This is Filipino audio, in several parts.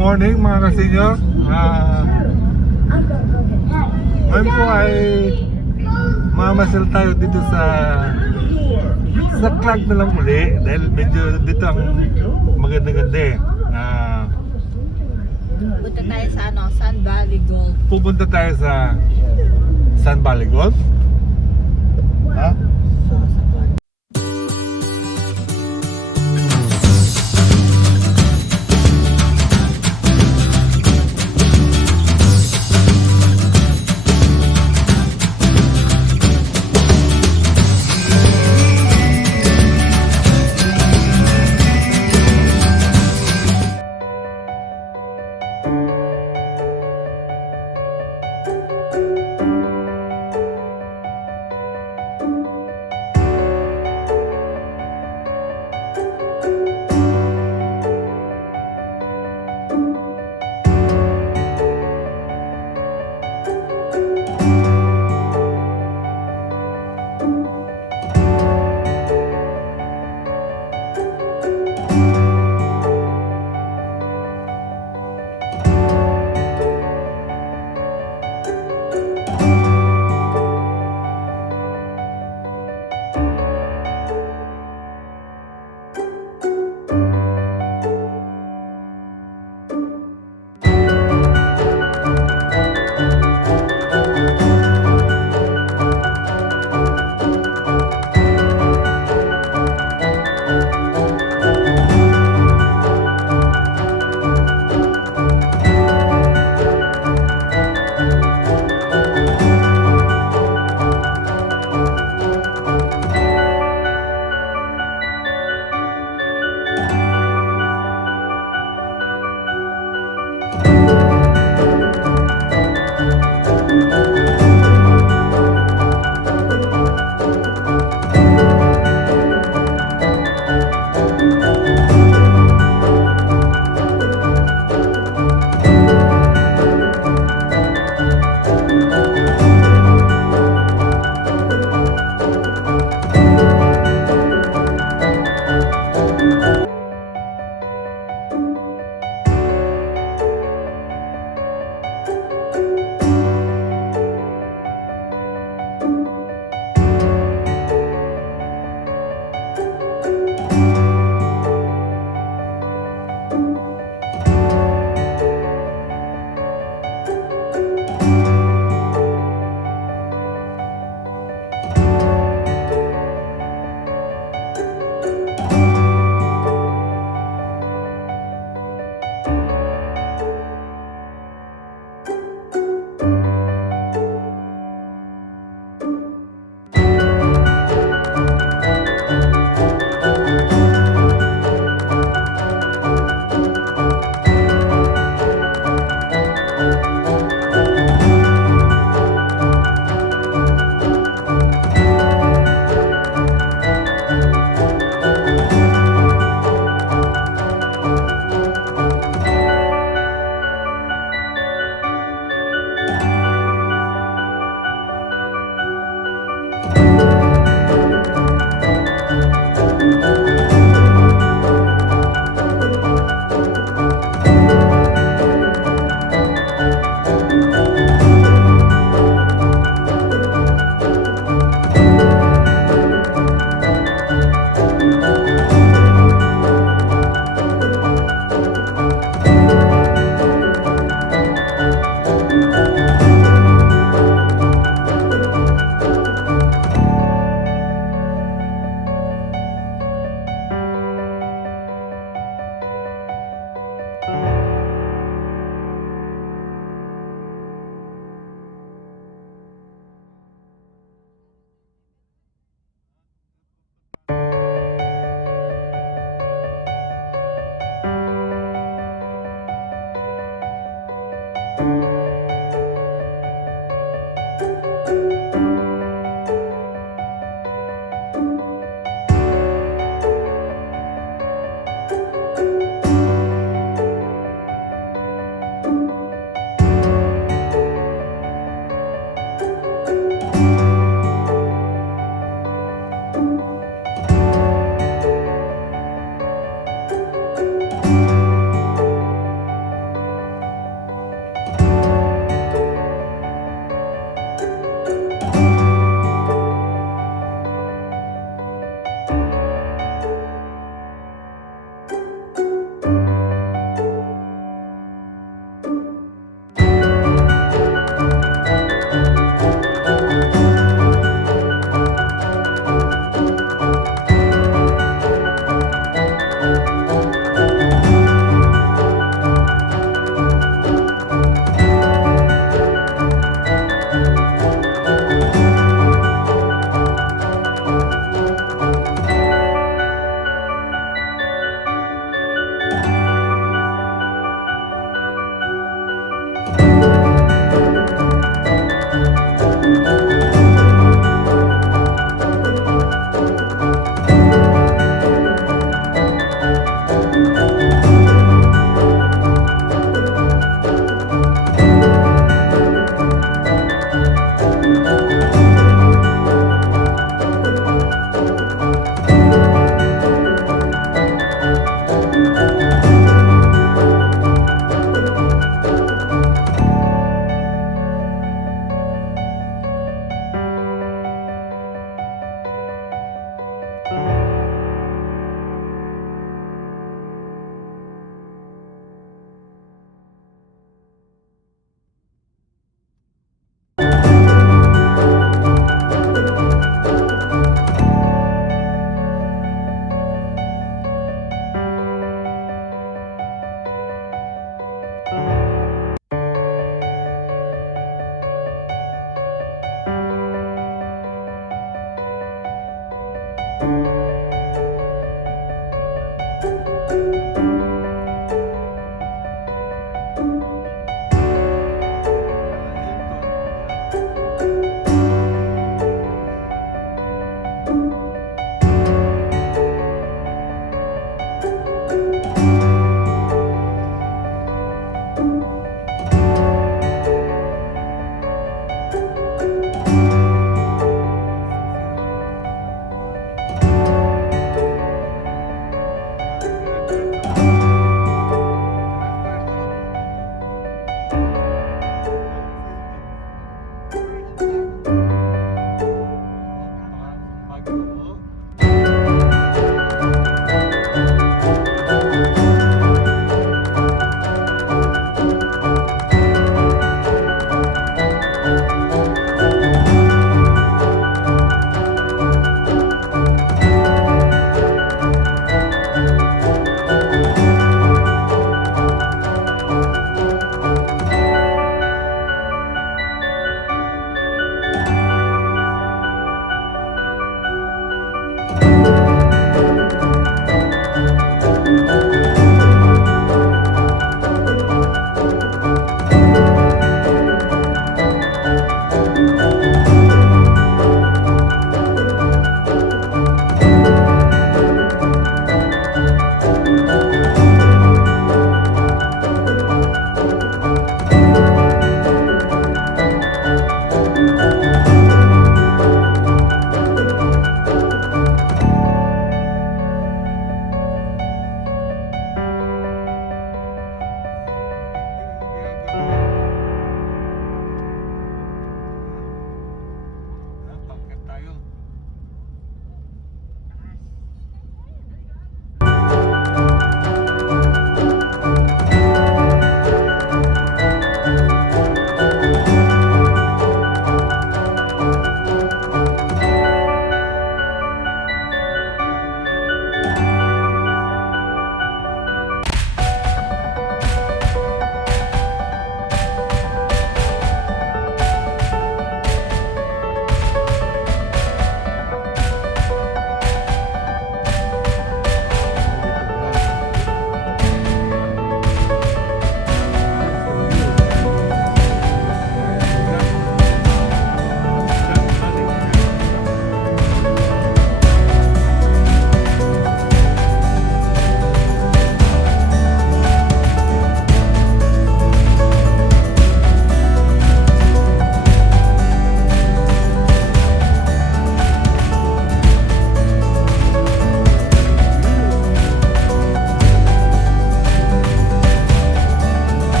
morning mga kasenyor. Ngayon po ay mamasyal tayo dito sa Clag na lang uli dahil medyo dito ang maganda-ganda eh. Punta tayo sa Sun Valley Golf. Pupunta tayo sa Sun Valley Golf. Ha?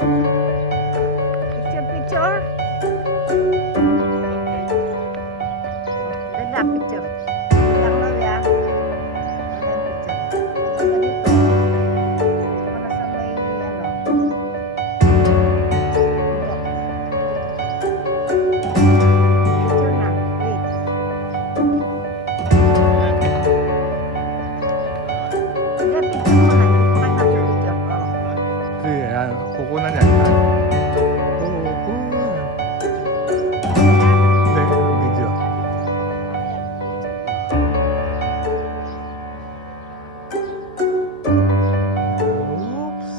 Picture, picture. Ganda, picture. Lang daw ya. Ganda yung picture. Ganda dito. Wala sa may, ano. Picture na. Wait. Ganda, picture mo na. Hindi pa kayo nasa picture. Oh. Sige, yan. Kukunan yan. Yan. Oo. Hindi, video. Oops.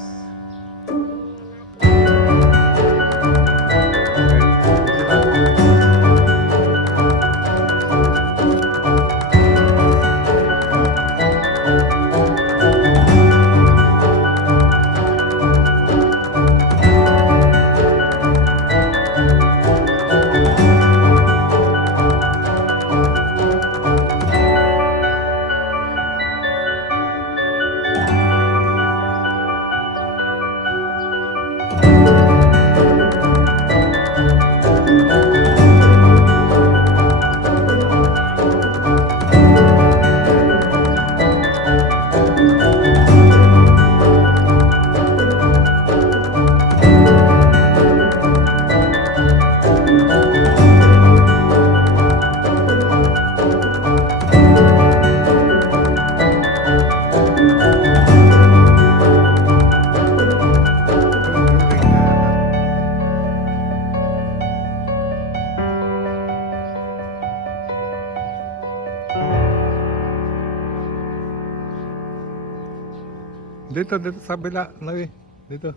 Dito, dito sa bila, Nawi. Dito.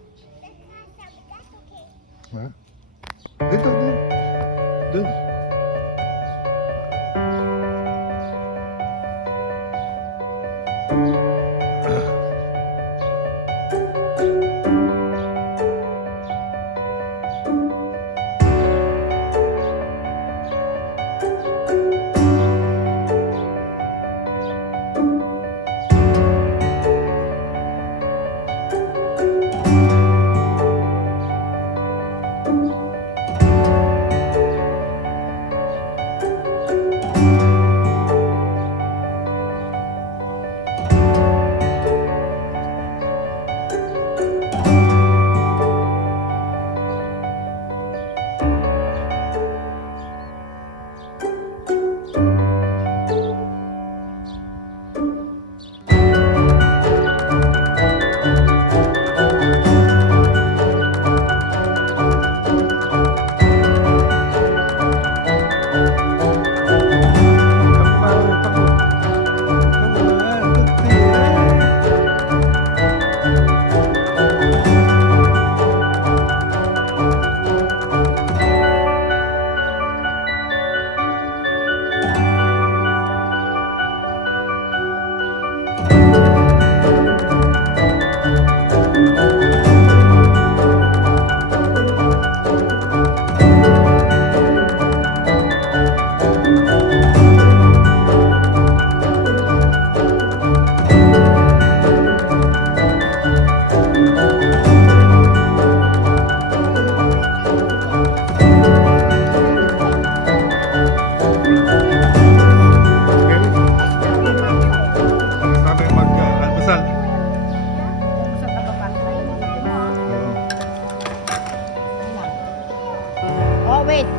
Ha? Dito, dito. Dito.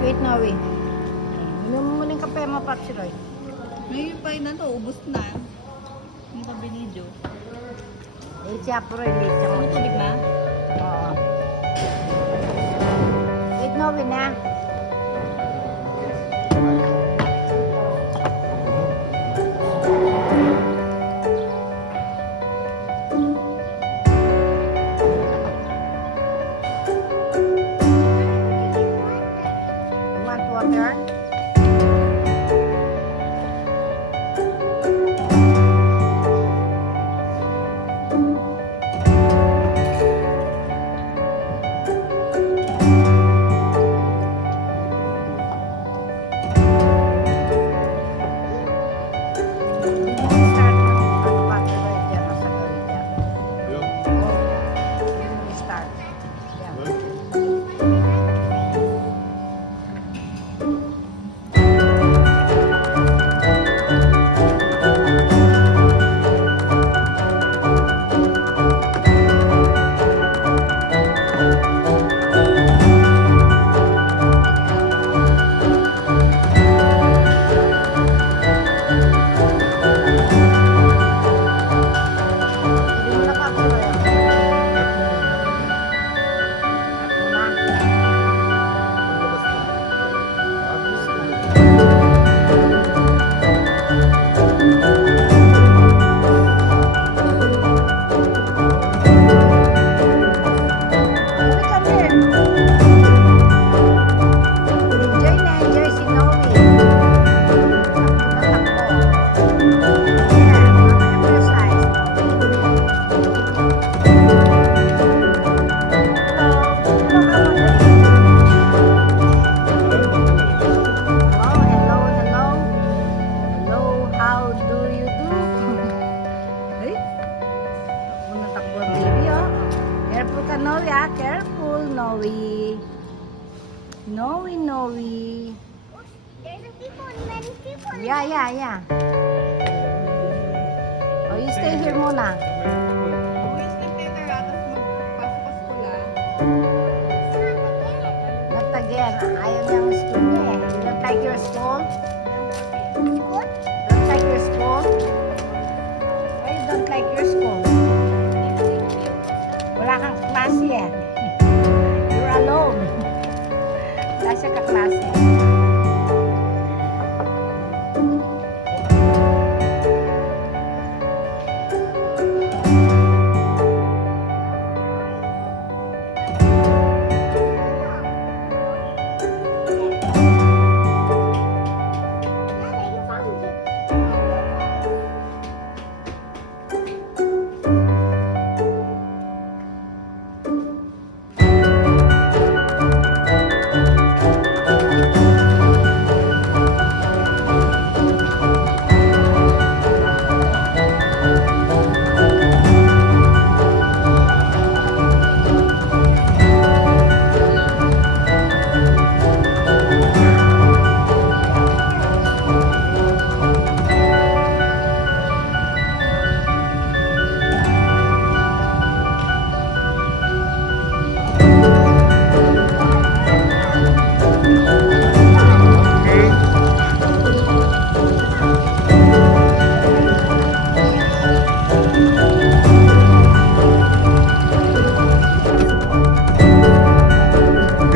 Wait na, wait. Inom mo ng kape mo, Patsy Roy. Ngayon pa yun na to, ubos na. Hindi pa binidyo. Eh, siya po rin, late siya mo. Ano tubig na? Oo. Wait na, wait na. You want water? Snowy, snowy. There's a people, many people. Yeah. Oh, you stay here muna. Uwis na Peter, tapos magpasok sa skula. Not again. Ayaw niya ang school niya eh. You don't like your school? What? Don't like your school? Why you don't like your school? Wala kang klase eh. You're alone. Wala siya kaklase.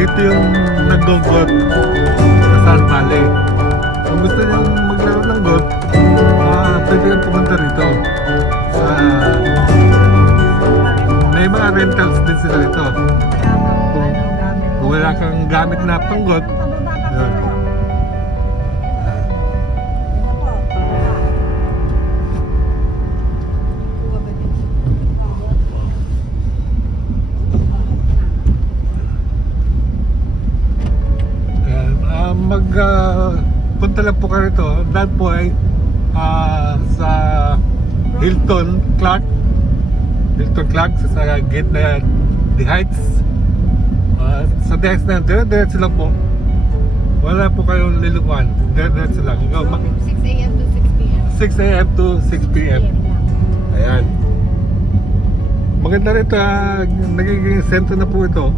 Dito yung nag-go-got sa San Valley. Kung gusto nyo maglaro ng got, pwede kang pumunta rito. May mga rentals din sila rito. Kung wala kang gamit na pang-got, yun. Kuha ba din? Ayan, punta lang po kayo rito. Dahil po ay sa Hilton Clark sa gate na The Heights. Sa The Heights na yun, diretso lang po. Wala po kayong lilukuan. Diretso lang. 6 a.m. to 6 p.m. 6 a.m. to 6 p.m. Ayan. Maganda rito, nagiging sentro na po ito.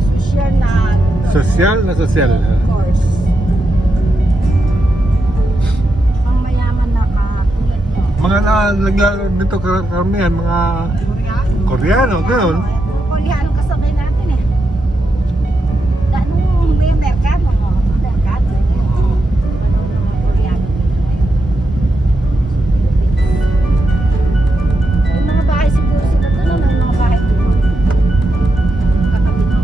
Social na. Sosyal. Of course. Pang mayaman na katulad nyo. Mga naglaro dito karamihan, mga Koreano, gano'n. Koreano kasabay natin eh. Nung may merkado mo. Merkado. Ano naman Koreano. Yung mga bahay siguro sila doon. Ano yung mga bahay doon? Katabi ng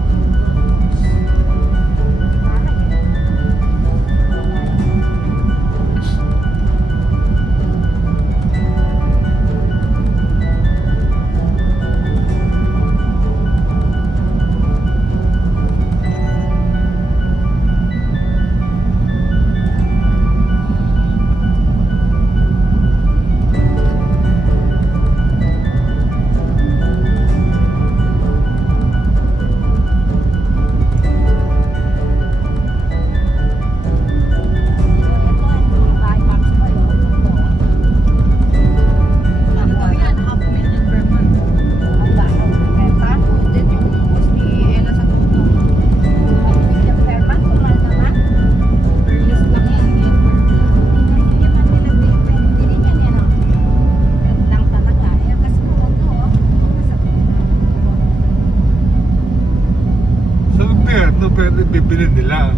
pwede bibili nila.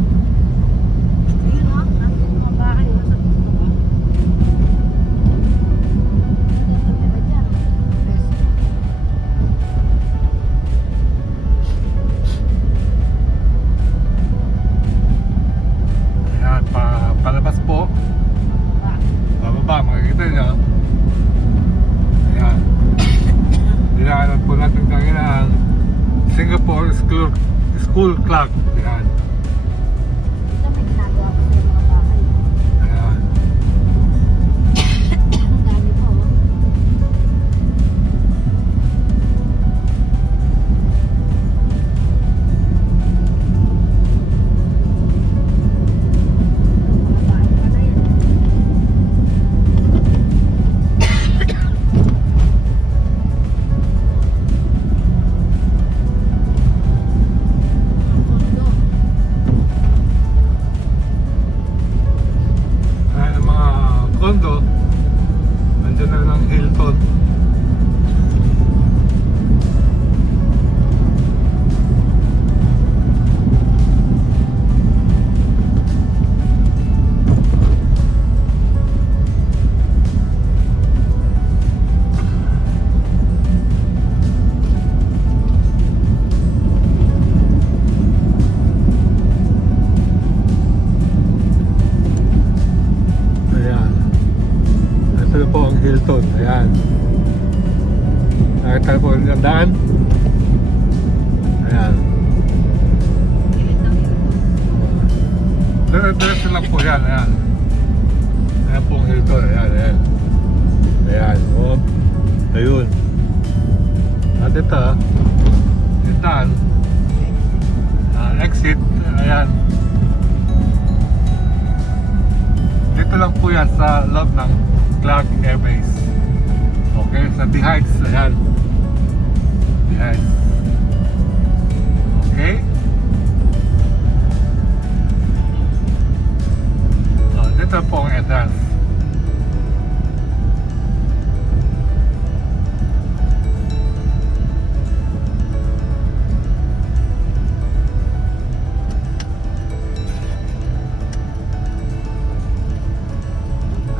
Ayun o, ang mga bahay o sa gusto ko. Dito nila dyan. Ayan, palabas po. Bababa, makikita nyo. Ayan. Dinaanan po natin kanina ang Singapore School Clock. Ayan. Dito may ginagawa ko sa mga bahay. Ayan. Ang dami po. na po ang Hilton. Ayan. Nakita po ang daan. Ayan. Diretso lang po yan. Ayan. Ayan po ang Hilton. Ayan. Ayan. Ayan. O. Ayun. At ito. Daan. Exit. Ayan. Dito lang po yan sa loob ng Clark Air Base. Okay, sa The Heights. Ayan. The Heights. Okay. Dito po ang entrance.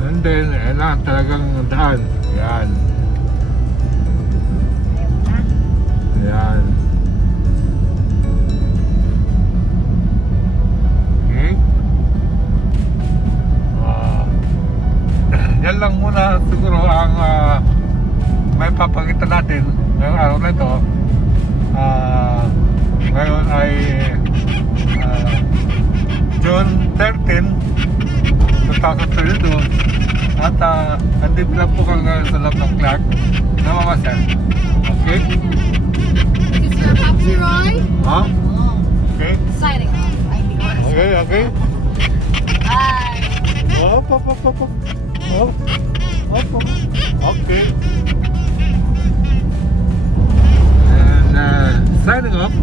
And then, ayan na, talagang daan. Ayan. Ayan. Okay. Yan lang muna siguro ang may papakita natin ngayong araw na ito. Ngayon ay June 13, 2022. At andito lang po kang sa loob ng Clark na mamasan. Okay? Is your happy ride? Ha? Okay? Exciting. Okay, okay. Bye. Op, op, op, op, op. Op, op, op. Okay. And signing off.